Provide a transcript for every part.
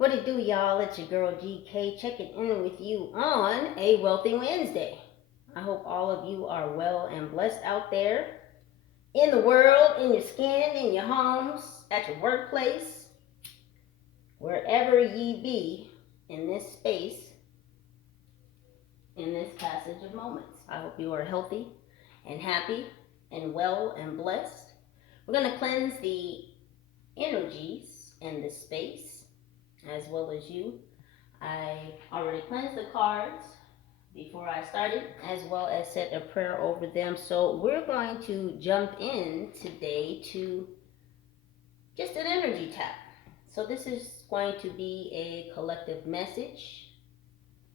What it do, y'all? It's your girl GK checking in with you on a Wealthy Wednesday. I hope all of you are well and blessed out there in the world, in your skin, in your homes, at your workplace, wherever ye be in this space, in this passage of moments. I hope you are healthy and happy and well and blessed. We're going to cleanse the energies in this space as well as you. I already cleansed the cards before I started, as well as said a prayer over them. So we're going to jump in today to just an energy tap. So this is going to be a collective message.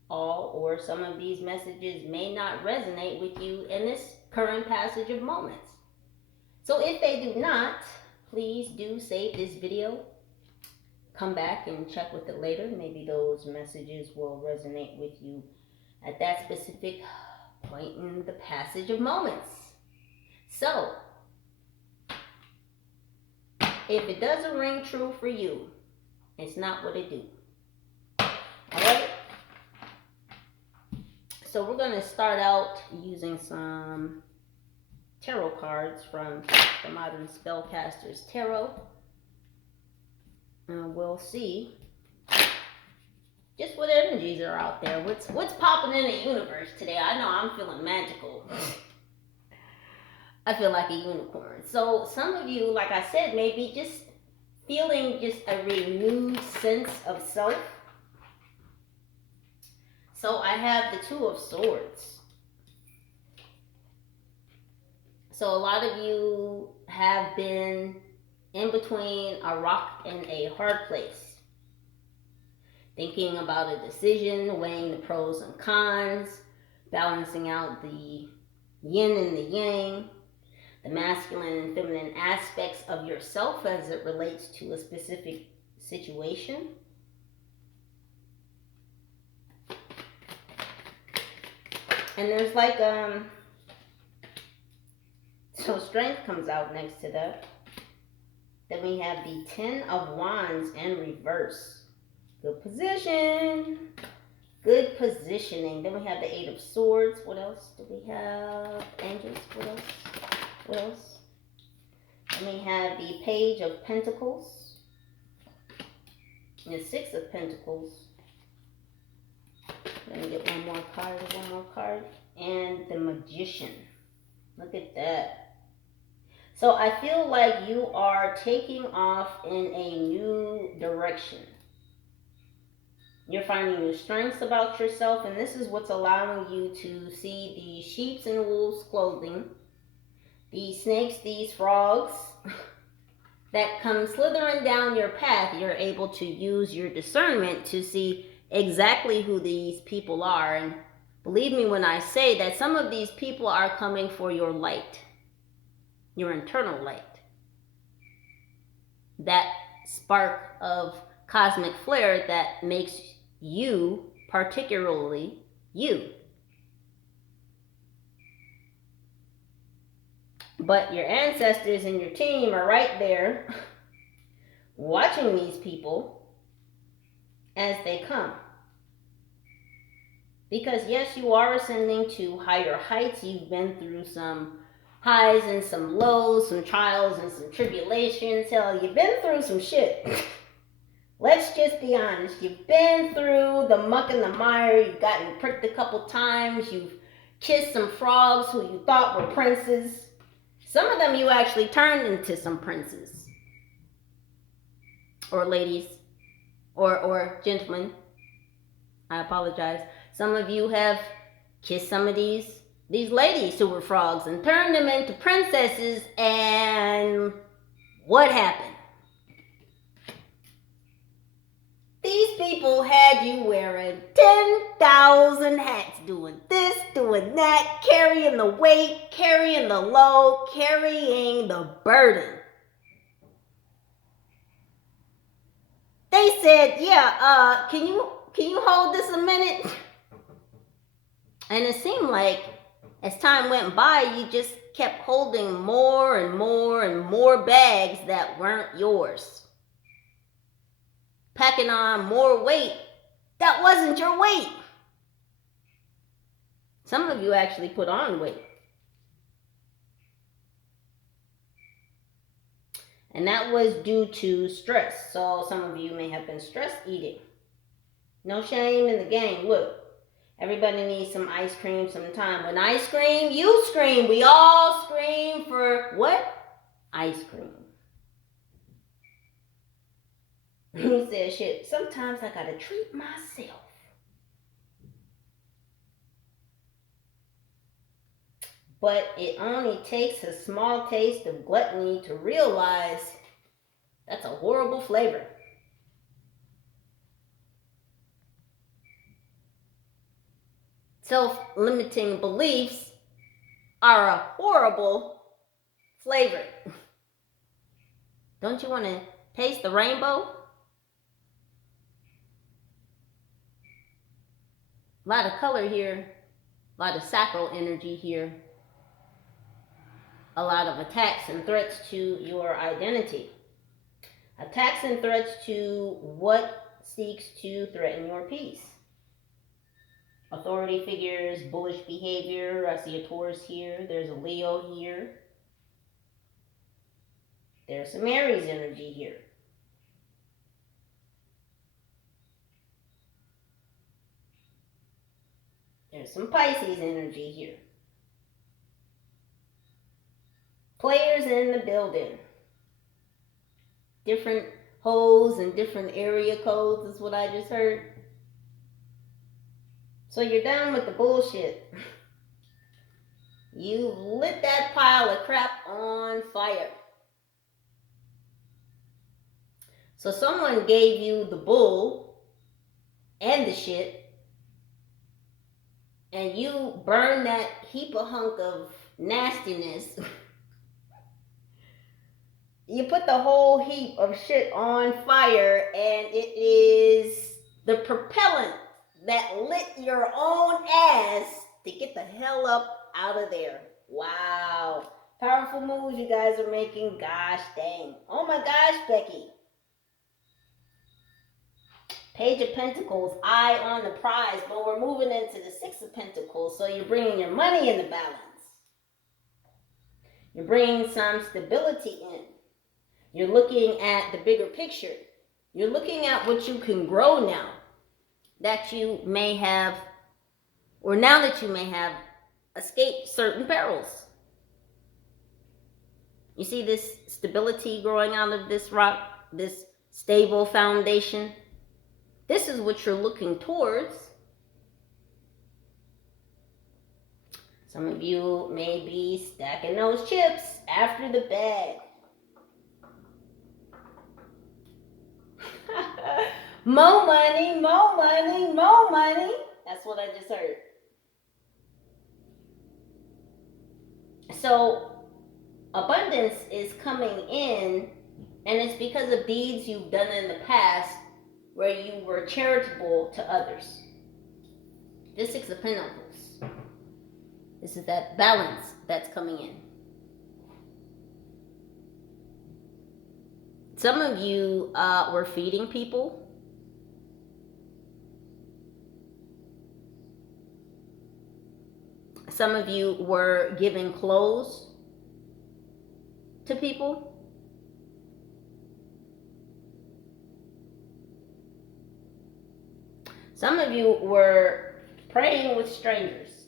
All or some of these messages may not resonate with you in this current passage of moments. So if they do not, please do save this video. Come back and check with it later. Maybe those messages will resonate with you at that specific point in the passage of moments. So, if it doesn't ring true for you, it's not what it do. Alright? So we're going to start out using some tarot cards from the Modern Spellcaster's Tarot. We'll see just what energies are out there. What's popping in the universe today? I know I'm feeling magical. I feel like a unicorn. So some of you, like I said, maybe just feeling just a renewed sense of self. So I have the Two of Swords. So a lot of you have been in between a rock and a hard place. Thinking about a decision, weighing the pros and cons, balancing out the yin and the yang, the masculine and feminine aspects of yourself as it relates to a specific situation. And there's like, so strength comes out next to that. Then we have the Ten of Wands in reverse. Good position. Good positioning. Then we have the Eight of Swords. What else do we have? Angels. What else? What else? Then we have the Page of Pentacles. And the Six of Pentacles. Let me get one more card. And the Magician. Look at that. So I feel like you are taking off in a new direction. You're finding new strengths about yourself, and this is what's allowing you to see the sheep's and wolves clothing, these snakes, these frogs that come slithering down your path. You're able to use your discernment to see exactly who these people are. And believe me when I say that some of these people are coming for your light. Your internal light. That spark of cosmic flare that makes you particularly you. But your ancestors and your team are right there watching these people as they come. Because yes, you are ascending to higher heights. You've been through some highs and some lows, some trials and some tribulations. Hell, you've been through some shit. Let's just be honest. You've been through the muck and the mire. You've gotten pricked a couple times. You've kissed some frogs who you thought were princes. Some of them you actually turned into some princes. Or ladies. Or gentlemen. I apologize. Some of you have kissed some of these ladies who were frogs and turned them into princesses, and what happened? These people had you wearing 10,000 hats, doing this, doing that, carrying the weight, carrying the load, carrying the burden. They said, yeah, can you hold this a minute? And it seemed like as time went by, you just kept holding more and more and more bags that weren't yours. Pack packing on more weight that wasn't your weight. Some of you actually put on weight. And that was due to stress. So some of you may have been stress eating. No shame in the game. Look, everybody needs some ice cream sometime. When I scream, you scream. We all scream for what? Ice cream. Who said shit? Sometimes I gotta treat myself. But it only takes a small taste of gluttony to realize that's a horrible flavor. Self-limiting beliefs are a horrible flavor. Don't you want to taste the rainbow? A lot of color here, a lot of sacral energy here, a lot of attacks and threats to your identity. Attacks and threats to what seeks to threaten your peace. Authority figures, bullish behavior. I see a Taurus here. There's a Leo here. There's some Aries energy here. There's some Pisces energy here. Players in the building. Different holes and different area codes is what I just heard. So you're done with the bullshit. You lit that pile of crap on fire. So someone gave you the bull and the shit, and you burned that heap of hunk of nastiness. You put the whole heap of shit on fire, and it is the propellant that lit your own ass to get the hell up out of there. Wow. Powerful moves you guys are making. Gosh dang. Oh my gosh, Becky. Page of Pentacles, eye on the prize, but we're moving into the Six of Pentacles, so you're bringing your money into balance. You're bringing some stability in. You're looking at the bigger picture. You're looking at what you can grow now that you may have, or now that you may have escaped certain perils. You see this stability growing out of this rock, this stable foundation? This is what you're looking towards. Some of you may be stacking those chips after the bag. More money, more money, more money. That's what I just heard. So abundance is coming in, and it's because of deeds you've done in the past where you were charitable to others. This Six of Pentacles. This is that balance that's coming in. Some of you were feeding people. Some of you were giving clothes to people. Some of you were praying with strangers.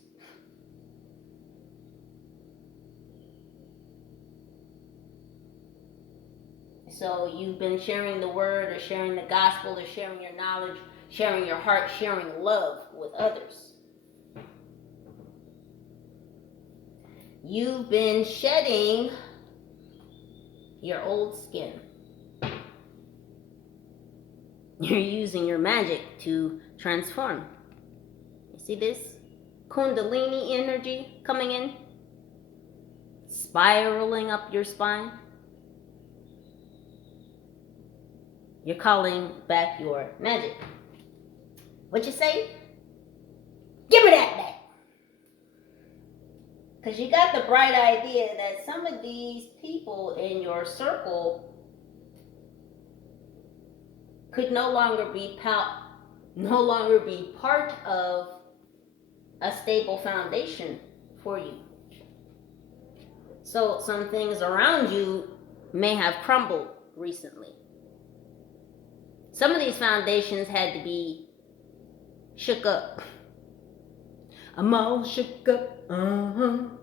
So you've been sharing the word, or sharing the gospel, or sharing your knowledge, sharing your heart, sharing love with others. You've been shedding your old skin. You're using your magic to transform. You see this Kundalini energy coming in, spiraling up your spine. You're calling back your magic. What you say? Give me that back. Because you got the bright idea that some of these people in your circle could no longer be part of a stable foundation for you. So some things around you may have crumbled recently. Some of these foundations had to be shook up. I'm all shook up. I'm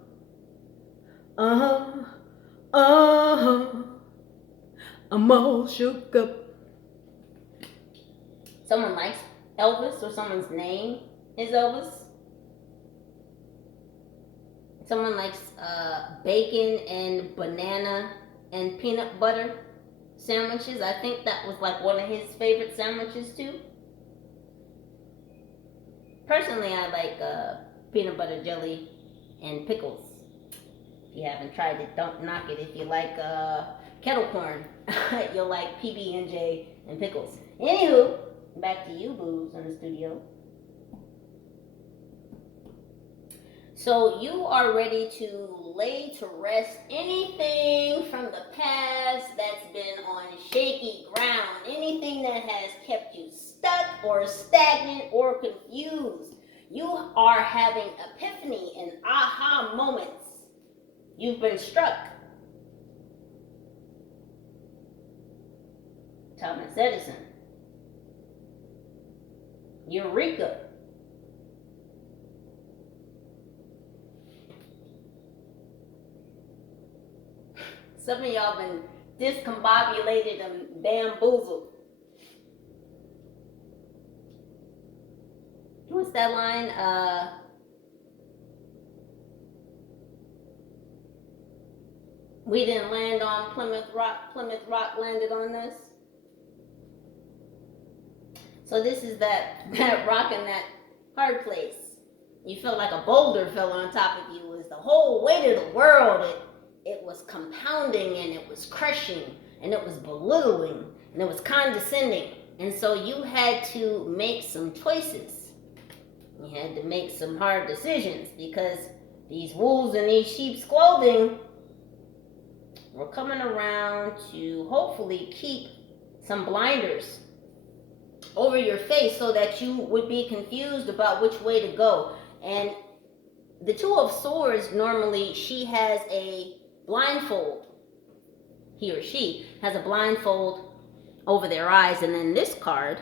all shook up. Someone likes Elvis, or someone's name is Elvis. Someone likes bacon and banana and peanut butter sandwiches. I think that was like one of his favorite sandwiches too. Personally, I like peanut butter jelly and pickles. If you haven't tried it, don't knock it. If you like kettle corn, you'll like PB&J and pickles. Anywho, back to you, boos, in the studio. So you are ready to lay to rest anything from the past that's been on shaky ground, anything that has kept you stuck or stagnant or confused. You are having epiphany and aha moments. You've been struck. Thomas Edison. Eureka. Some of y'all been discombobulated and bamboozled. What's that line? We didn't land on Plymouth Rock landed on us. So this is that rock in that hard place. You felt like a boulder fell on top of you. It was the whole weight of the world. It was compounding, and it was crushing, and it was belittling, and it was condescending. And so you had to make some choices. You had to make some hard decisions, because these wolves in these sheep's clothing were coming around to hopefully keep some blinders over your face so that you would be confused about which way to go. And the Two of Swords, normally she has a blindfold. He or she has a blindfold over their eyes. And then this card,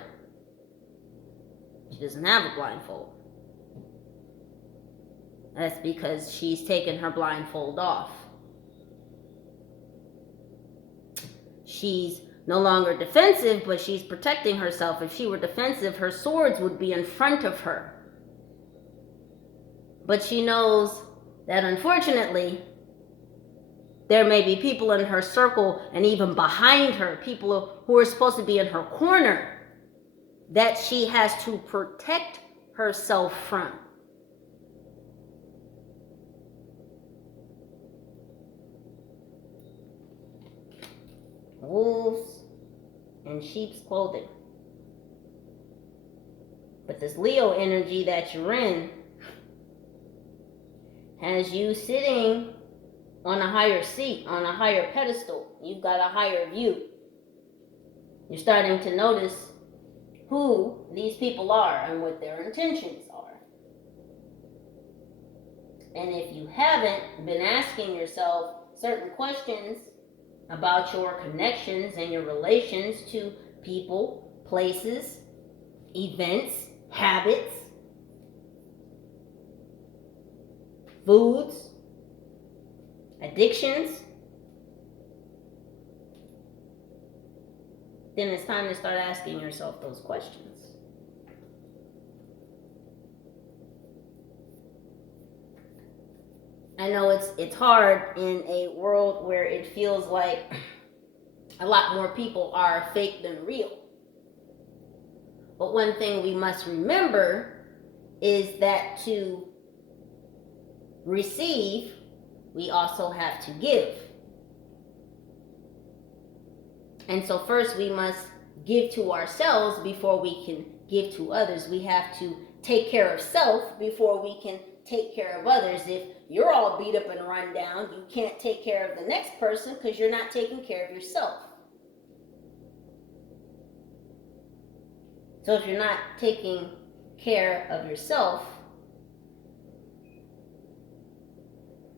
she doesn't have a blindfold. That's because she's taken her blindfold off. She's no longer defensive, but she's protecting herself. If she were defensive, her swords would be in front of her. But she knows that unfortunately, there may be people in her circle and even behind her, people who are supposed to be in her corner, that she has to protect herself from. Wolves in sheep's clothing. But this Leo energy that you're in has you sitting on a higher seat, on a higher pedestal. You've got a higher view. You're starting to notice who these people are and what their intentions are. And if you haven't been asking yourself certain questions about your connections and your relations to people, places, events, habits, foods, addictions, then it's time to start asking yourself those questions. I know it's hard in a world where it feels like a lot more people are fake than real. But one thing we must remember is that to receive, we also have to give. And so first we must give to ourselves before we can give to others. We have to take care of self before we can take care of others. If you're all beat up and run down, you can't take care of the next person because you're not taking care of yourself. So if you're not taking care of yourself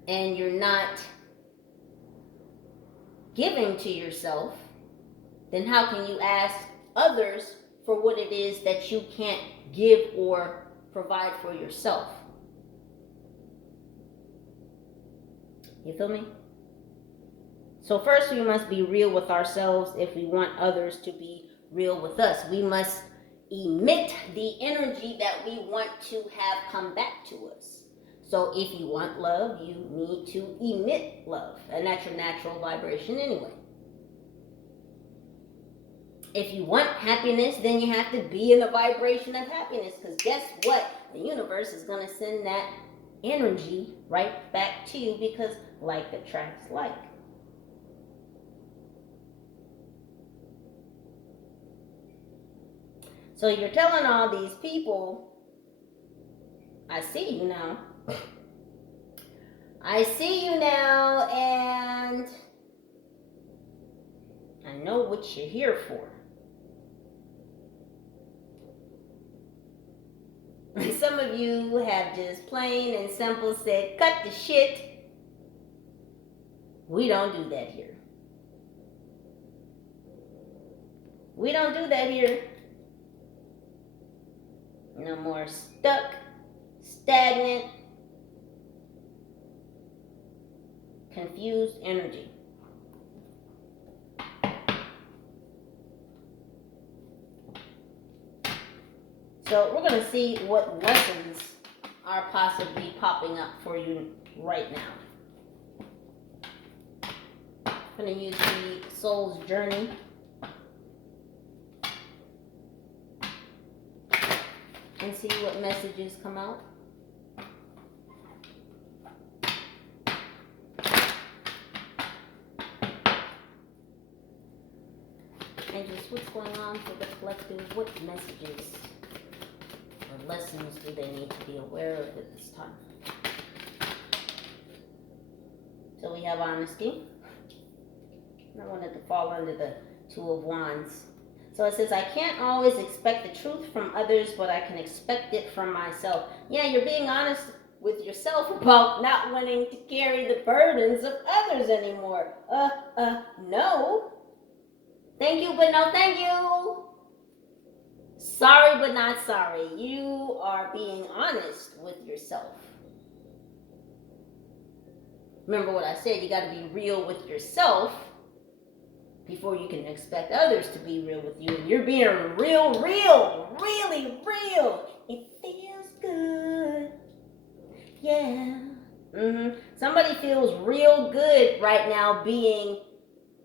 and you're not giving to yourself, then how can you ask others for what it is that you can't give or provide for yourself? You feel me? So first we must be real with ourselves if we want others to be real with us. We must emit the energy that we want to have come back to us. So if you want love, you need to emit love. And that's your natural vibration anyway. If you want happiness, then you have to be in the vibration of happiness. Because guess what? The universe is going to send that energy right back to you, because like attracts like. So you're telling all these people, I see you now. I see you now, and I know what you're here for. Some of you have just plain and simple said, cut the shit. We don't do that here. We don't do that here. No more stuck, stagnant, confused energy. So we're going to see what lessons are possibly popping up for you right now. I'm going to use the Soul's Journey. And see what messages come out. And just what's going on for the collective, what messages or lessons do they need to be aware of at this time? So we have honesty. I wanted to fall under the Two of Wands. So it says, I can't always expect the truth from others, but I can expect it from myself. Yeah, you're being honest with yourself about not wanting to carry the burdens of others anymore. No. Thank you, but no thank you. Sorry, but not sorry. You are being honest with yourself. Remember what I said, you got to be real with yourself before you can expect others to be real with you. And you're being real, really real. It feels good. Yeah. Somebody feels real good right now being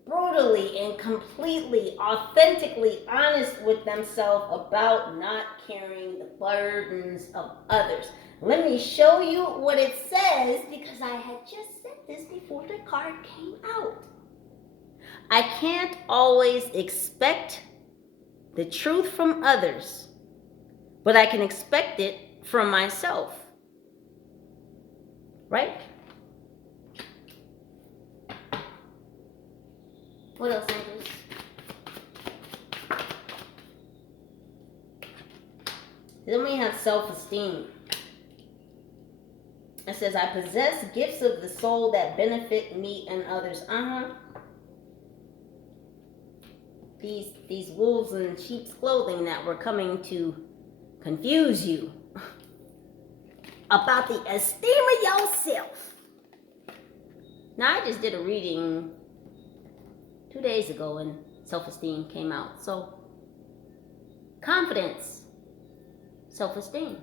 brutally and completely, authentically honest with themselves about not carrying the burdens of others. Let me show you what it says, because I had just said this before the card came out. I can't always expect the truth from others, but I can expect it from myself. Right? What else, angels? Then we have self-esteem. It says, I possess gifts of the soul that benefit me and others. These wolves in sheep's clothing that were coming to confuse you about the esteem of yourself. Now, I just did a reading 2 days ago and self-esteem came out. So, confidence, self-esteem,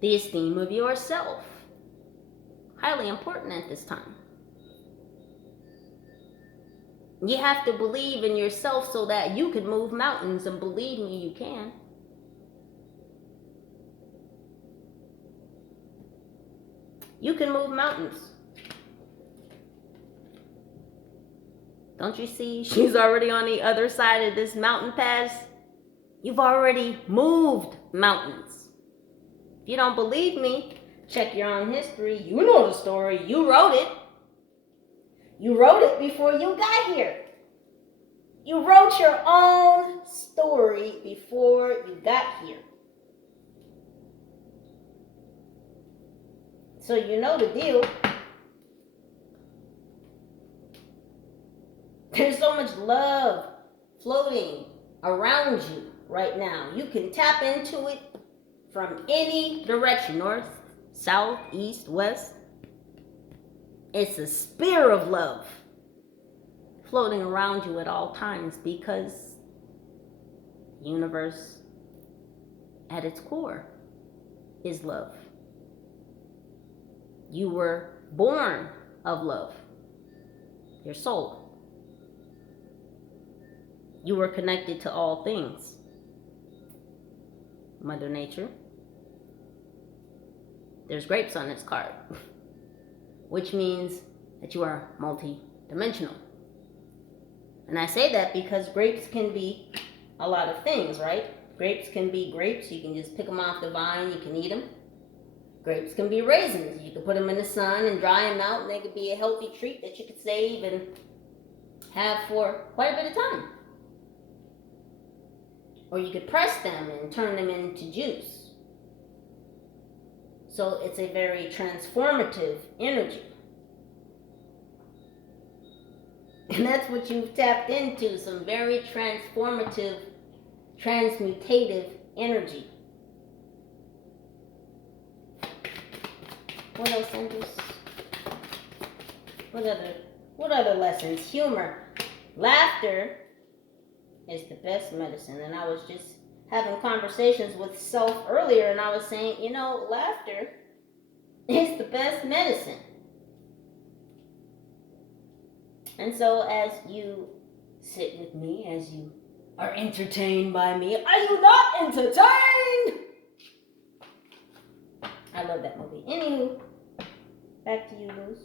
the esteem of yourself, highly important at this time. You have to believe in yourself so that you can move mountains, and believe me, you can. You can move mountains. Don't you see? She's already on the other side of this mountain pass. You've already moved mountains. If you don't believe me, check your own history. You know the story. You wrote it. You wrote it before you got here. You wrote your own story before you got here. So you know the deal. There's so much love floating around you right now. You can tap into it from any direction, north, south, east, west. It's a spear of love floating around you at all times, because the universe at its core is love. You were born of love, your soul. You were connected to all things. Mother Nature. There's grapes on this card, which means that you are multi-dimensional. And I say that because grapes can be a lot of things, right? Grapes can be grapes. You can just pick them off the vine. You can eat them. Grapes can be raisins. You can put them in the sun and dry them out, and they could be a healthy treat that you could save and have for quite a bit of time. Or you could press them and turn them into juice. So it's a very transformative energy. And that's what you've tapped into, some very transformative, transmutative energy. What else, Andrews? What other lessons? Humor. Laughter is the best medicine. And I was just having conversations with self earlier, and I was saying, laughter is the best medicine. And so as you sit with me, as you are entertained by me, are you not entertained? I love that movie. Anywho, back to you, Luz.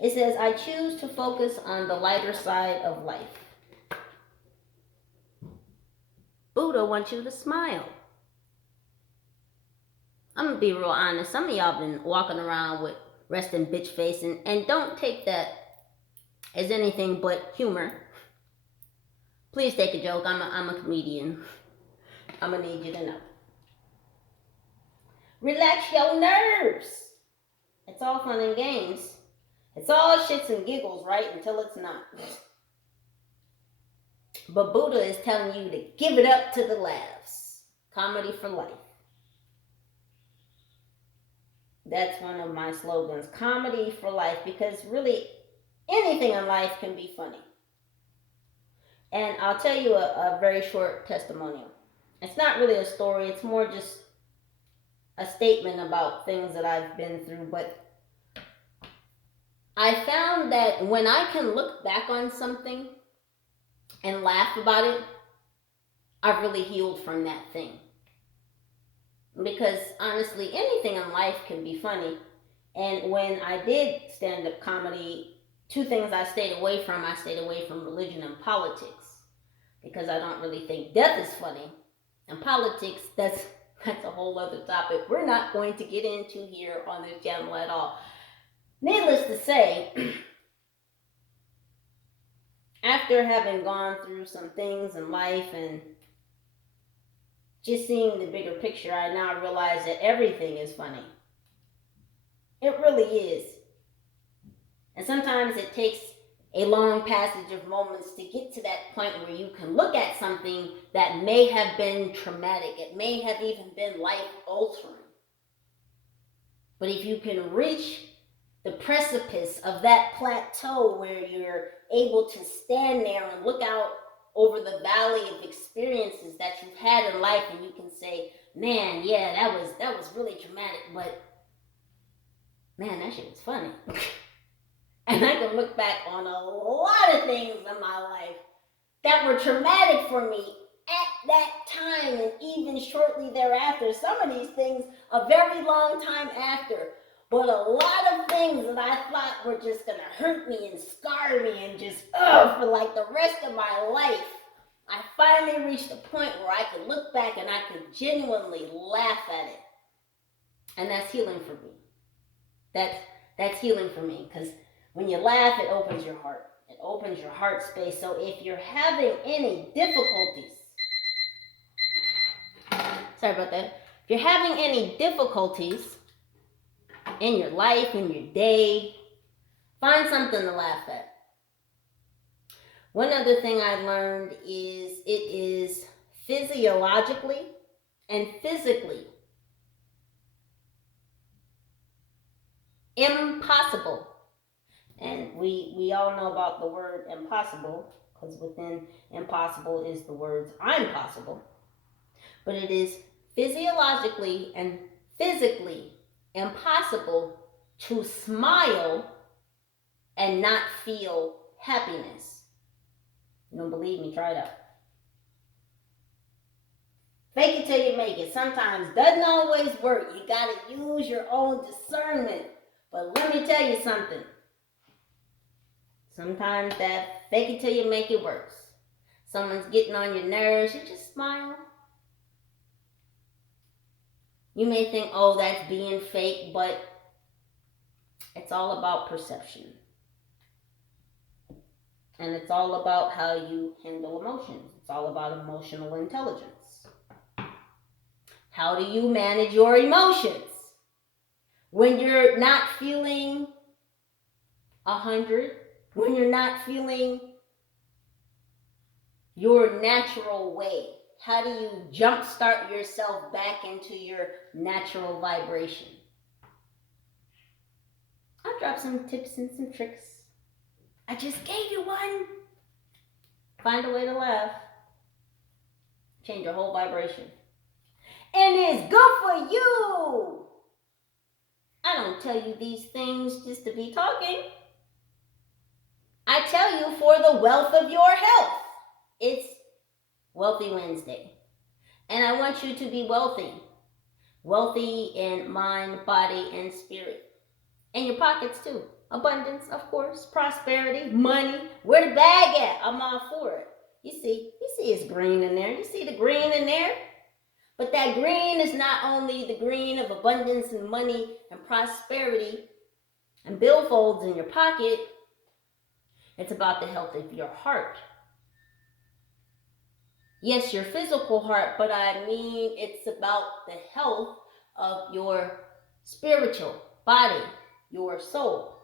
It says, I choose to focus on the lighter side of life. Buddha wants you to smile. I'm going to be real honest. Some of y'all been walking around with resting bitch face, and don't take that as anything but humor. Please take a joke. I'm a comedian. I'm going to need you to know. Relax your nerves. It's all fun and games. It's all shits and giggles, right? Until it's not. But Buddha is telling you to give it up to the laughs. Comedy for life. That's one of my slogans. Comedy for life. Because really, anything in life can be funny. And I'll tell you a very short testimonial. It's not really a story. It's more just a statement about things that I've been through. But I found that when I can look back on something and laugh about it, I've really healed from that thing. Because honestly, anything in life can be funny. And when I did stand-up comedy, two things I stayed away from. I stayed away from religion and politics. Because I don't really think death is funny. And politics, that's a whole other topic we're not going to get into here on this channel at all. Needless to say, after having gone through some things in life and just seeing the bigger picture, I now realize that everything is funny. It really is. And sometimes it takes a long passage of moments to get to that point where you can look at something that may have been traumatic. It may have even been life-altering. But if you can reach the precipice of that plateau where you're able to stand there and look out over the valley of experiences that you've had in life, and you can say, man, yeah, that was really traumatic, but man, that shit was funny. And I can look back on a lot of things in my life that were traumatic for me at that time and even shortly thereafter. Some of these things a very long time after. But a lot of things that I thought were just going to hurt me and scar me and just, for like the rest of my life, I finally reached a point where I could look back and I could genuinely laugh at it. And that's healing for me. That's healing for me, because when you laugh, it opens your heart. It opens your heart space. So if you're having any difficulties Sorry about that. If you're having any difficulties in your life, in your day, find something to laugh at. One other thing I learned is it is physiologically and physically impossible. And we all know about the word impossible, because within impossible is the words I'm possible. But it is physiologically and physically impossible to smile and not feel happiness. You don't believe me? Try it out. Fake it till you make it. Sometimes doesn't always work. You gotta use your own discernment. But let me tell you something. Sometimes that fake it till you make it works. Someone's getting on your nerves, you just smile. You may think, oh, that's being fake, but it's all about perception. And it's all about how you handle emotions. It's all about emotional intelligence. How do you manage your emotions? When you're not feeling 100, when you're not feeling your natural way, how do you jumpstart yourself back into your natural vibration? I'll drop some tips and some tricks. I just gave you one. Find a way to laugh. Change your whole vibration. And it's good for you. I don't tell you these things just to be talking. I tell you for the wealth of your health. It's Wealthy Wednesday. And I want you to be wealthy. Wealthy in mind, body, and spirit. And your pockets too. Abundance, of course. Prosperity, money. Where the bag at? I'm all for it. You see it's green in there. You see the green in there? But that green is not only the green of abundance and money and prosperity and billfolds in your pocket. It's about the health of your heart. Yes, your physical heart, but I mean it's about the health of your spiritual body, your soul.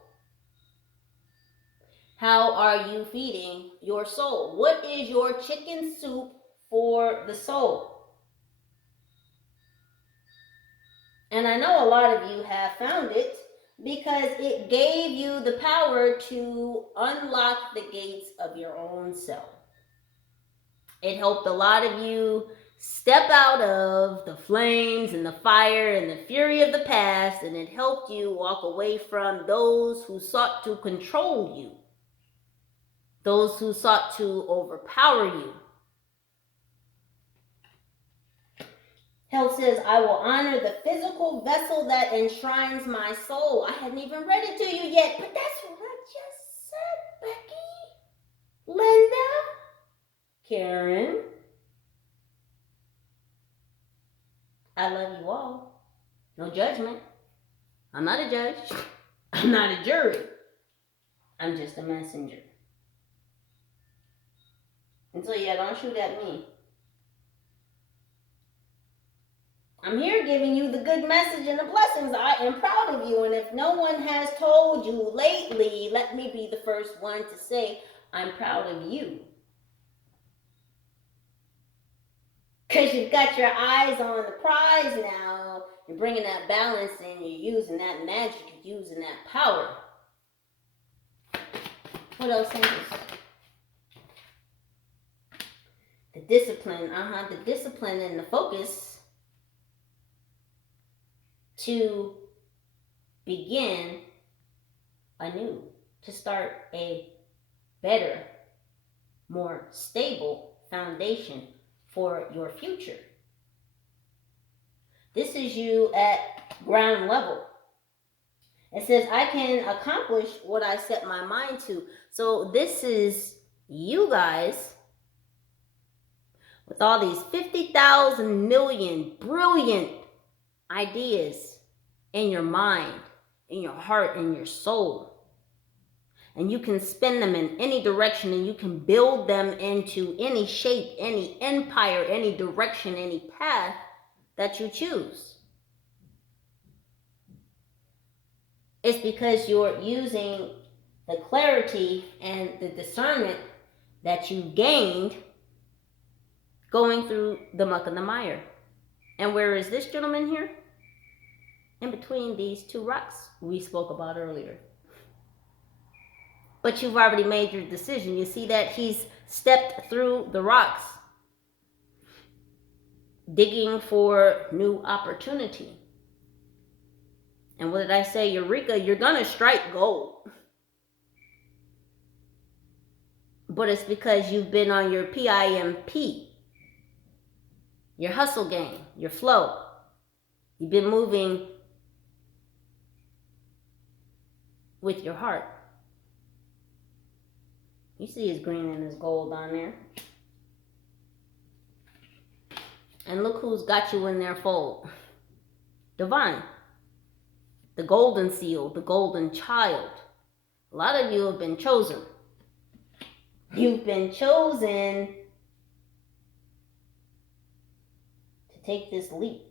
How are you feeding your soul? What is your chicken soup for the soul? And I know a lot of you have found it because it gave you the power to unlock the gates of your own self. It helped a lot of you step out of the flames and the fire and the fury of the past, and it helped you walk away from those who sought to control you, those who sought to overpower you. Health says, I will honor the physical vessel that enshrines my soul. I hadn't even read it to you yet, but that's what I just said, Becky, Linda, Karen. I love you all. No judgment. I'm not a judge. I'm not a jury. I'm just a messenger. And so, yeah, don't shoot at me. I'm here giving you the good message and the blessings. I am proud of you. And if no one has told you lately, let me be the first one to say, I'm proud of you. Because you've got your eyes on the prize now. You're bringing that balance in. You're using that magic. You're using that power. What else is this? The discipline. The discipline and the focus to begin anew, to start a better, more stable foundation for your future. This is you at ground level. It says, I can accomplish what I set my mind to. So this is you guys with all these 50,000 million brilliant ideas in your mind, in your heart, in your soul. And you can spin them in any direction, and you can build them into any shape, any empire, any direction, any path that you choose. It's because you're using the clarity and the discernment that you gained going through the muck and the mire. And where is this gentleman here? In between these two rocks we spoke about earlier. But you've already made your decision. You see that he's stepped through the rocks, digging for new opportunity. And what did I say? Eureka, you're going to strike gold. But it's because you've been on your PIMP, your hustle game, your flow. You've been moving with your heart. You see his green and his gold on there. And look who's got you in their fold. Divine. The golden seal, the golden child. A lot of you have been chosen. You've been chosen to take this leap.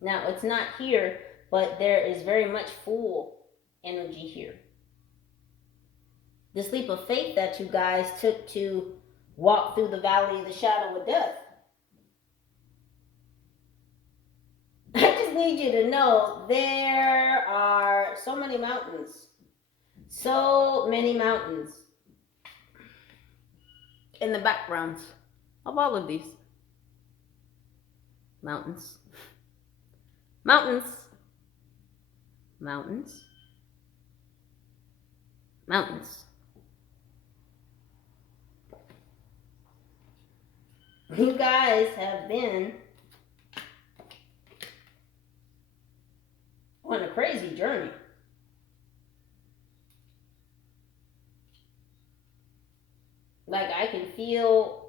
Now, it's not here, but there is very much full energy here. This leap of faith that you guys took to walk through the valley of the shadow of death. I just need you to know there are so many mountains. So many mountains in the backgrounds of all of these. Mountains. Mountains. Mountains. Mountains. You guys have been on a crazy journey. Like, I can feel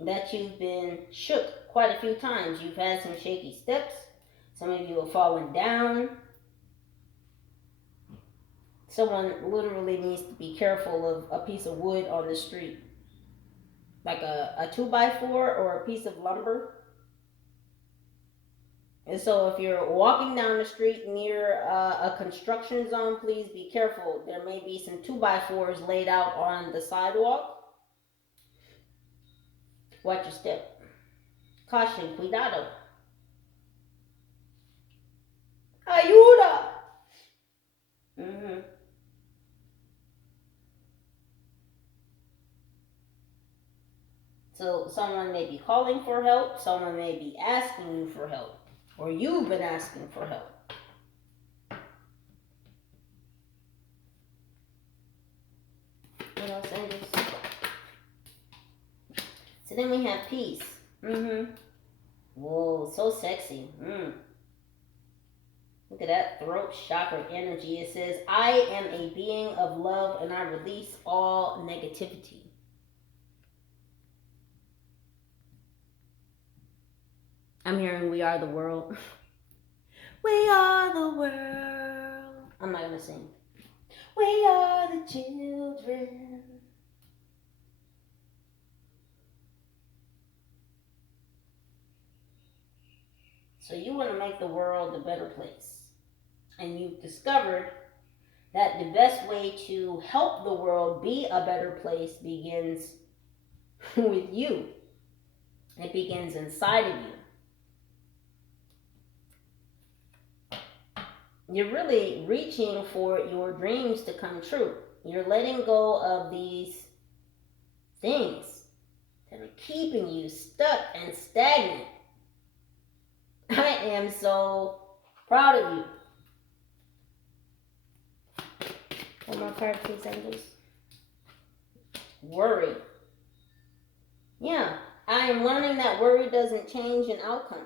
that you've been shook quite a few times. You've had some shaky steps. Some of you have fallen down. Someone literally needs to be careful of a piece of wood on the street. Like a 2x4 or a piece of lumber. And so if you're walking down the street near a construction zone, please be careful. There may be some 2x4s laid out on the sidewalk. Watch your step. Caution, cuidado. Ayuda. So someone may be calling for help. Someone may be asking you for help. Or you've been asking for help. What else, angels? So then we have peace. Whoa, so sexy. Look at that throat chakra energy. It says, I am a being of love and I release all negativity. I'm hearing we are the world. We are the world. I'm not going to sing. We are the children. So you want to make the world a better place. And you've discovered that the best way to help the world be a better place begins with you. It begins inside of you. You're really reaching for your dreams to come true. You're letting go of these things that are keeping you stuck and stagnant. I am so proud of you. One more card, please, angels. Worry. Yeah, I am learning that worry doesn't change an outcome.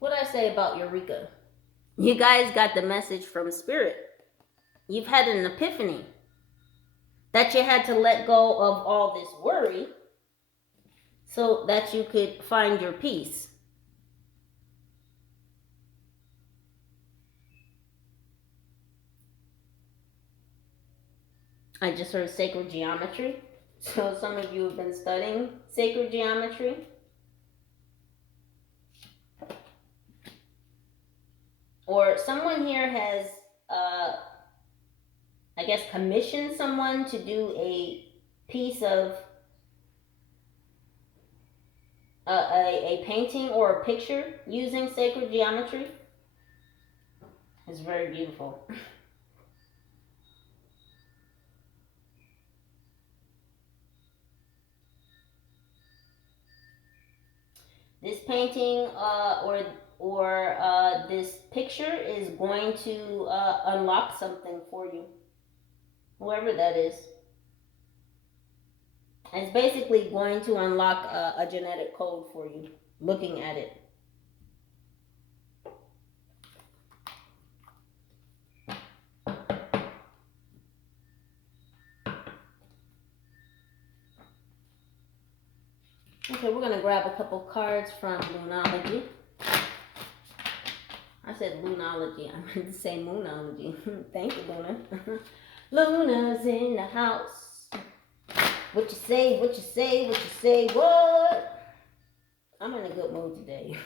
What did I say about Eureka? You guys got the message from Spirit. You've had an epiphany that you had to let go of all this worry so that you could find your peace. I just heard sacred geometry. So some of you have been studying sacred geometry. Or someone here has, I guess, commissioned someone to do a piece of a painting or a picture using sacred geometry. It's very beautiful. This painting or this picture is going to unlock something for you, whoever that is. It's basically going to unlock a genetic code for you, looking at it. Okay, we're going to grab a couple cards from Moonology. I said Moonology. I meant to say Moonology. Thank you, Luna. Luna's in the house. What you say, what you say, what you say, what? I'm in a good mood today.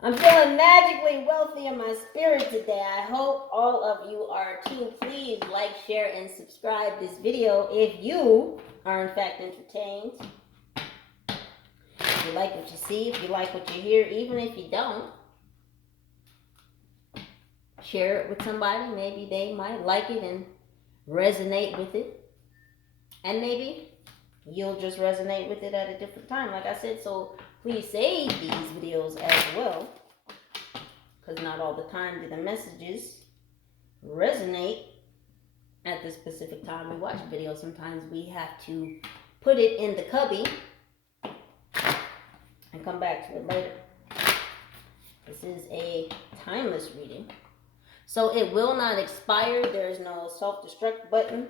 I'm feeling magically wealthy in my spirit today. I hope all of you are too. Please like, share, and subscribe this video if you are in fact entertained. If you like what you see, if you like what you hear, even if you don't, share it with somebody. Maybe they might like it and resonate with it. And maybe you'll just resonate with it at a different time, like I said. So please save these videos as well, because not all the time do the messages resonate at the specific time we watch videos. Sometimes we have to put it in the cubby and come back to it later. This is a timeless reading, so it will not expire. There is no self-destruct button.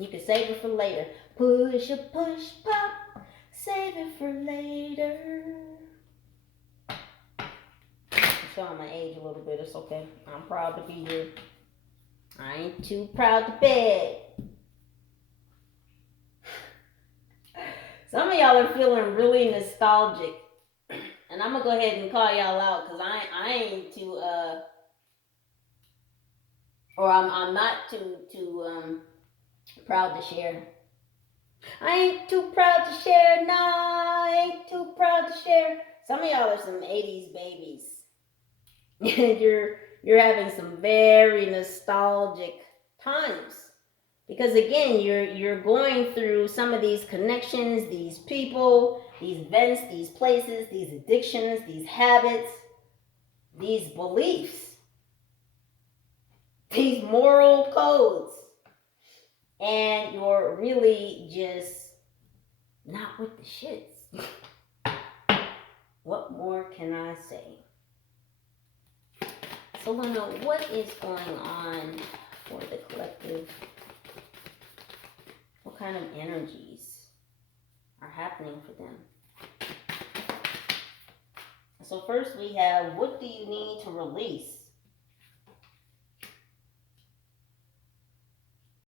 You can save it for later. Push a push pop, save it for later. I'm showing my age a little bit. It's okay. I'm proud to be here. I ain't too proud to beg. Some of y'all are feeling really nostalgic, and I'm gonna go ahead and call y'all out because I ain't too or I'm not too proud to share. I ain't too proud to share. Nah, I ain't too proud to share. Some of y'all are some 80s babies. And you're having some very nostalgic times. Because again, you're going through some of these connections, these people, these events, these places, these addictions, these habits, these beliefs, these moral codes. And you're really just not with the shits. What more can I say? So Luna, what is going on for the collective? What kind of energies are happening for them? So first we have, what do you need to release?